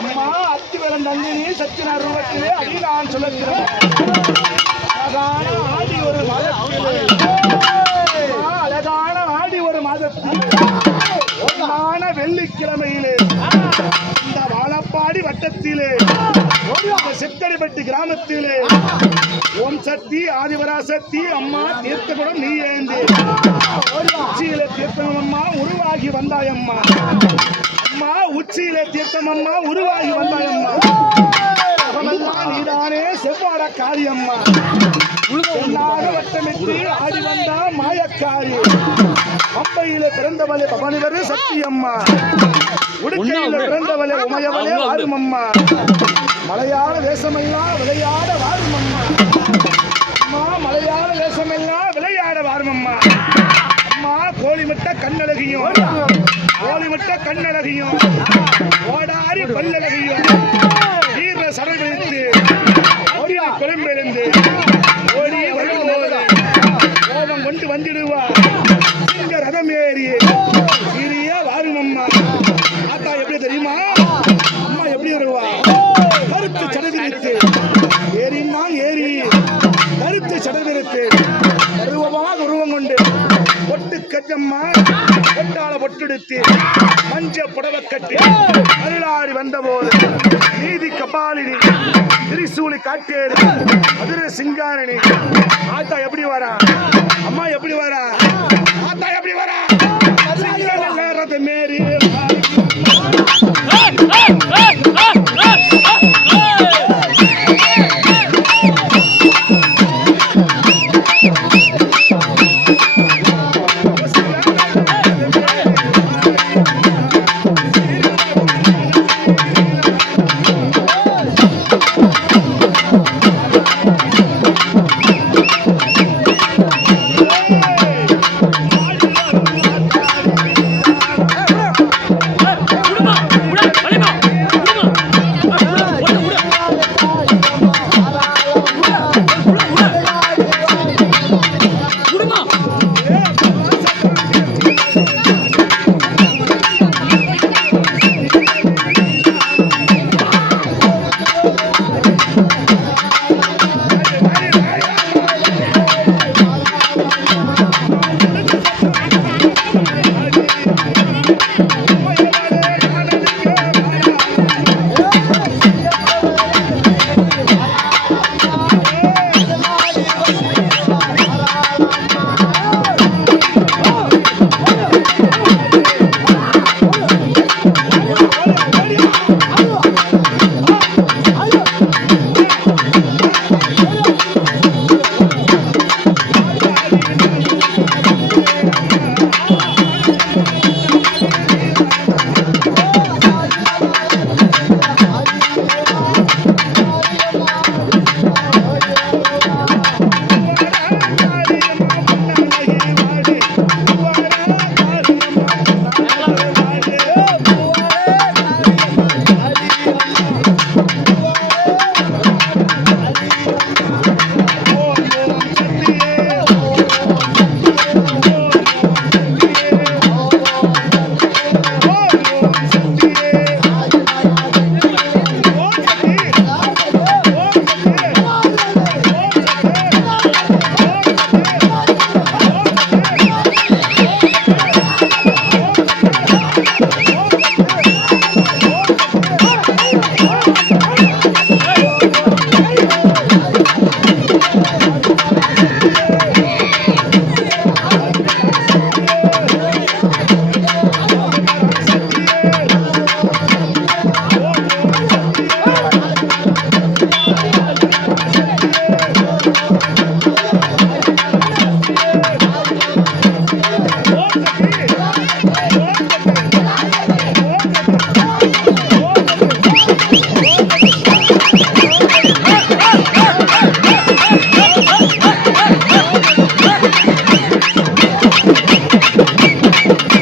அம்மா அத்திவரம் நந்தினி சத்தினார் ரூபத்திலே அடி நான் சொல்லுகிறேன் ஆடி ஒரு மாதத்திலே. அழகான ஆடி ஒரு மாதத்தில். ஒன்றான வெள்ளிக்கிழமையிலே. இந்த வாழப்பாடி வட்டத்திலே. செத்தடிப்பட்டி கிராமத்திலே. ஓம் சக்தி ஆதிவராசக்தி அம்மா தீர்த்தகுடம் நீ ஏந்தி உச்சியில தீர்த்தம் அம்மா உருவாகி வந்தாயம்மா. அம்மா உச்சியில தீர்த்தம் அம்மா உருவாகி வந்தாயம்மா நீதானே செவ்வாட காரியம்மா வட்டமிட்டு ஆடி வந்தா மாயக்காரி. பம்பையில பிறந்தவளே பவனிவரு சத்தியம்மா உடுக்கையில பிறந்தவளே உமையவளே வாருமம்மா மலையாள தேசமெல்லாம் விளையாட வாருமம்மா அம்மா. மலையாள தேசமெல்லாம் விளையாட வாருமம்மா அம்மா கோழிமட்ட கண்ணழகியும். கோழிமட்ட கண்ணழகியும். ஓடாரி பல்லழகியும். வீர சரவிழித்து ஓடிய குழம்பெழுந்து ஓடி வரும்போது கோபம் கொண்டு வந்திடுவா சிங்க ரதம் ஏறி கஜம்மா பொட்டால பொட்டெடுத்து மஞ்ச புடவை கட்டி அருளாடி வந்தபோது நீதி கபாலினி திரிசூலி காட்டேரி மதுரை சிங்காரணி ஆத்தா எப்படி வரா? அம்மா எப்படி வரா?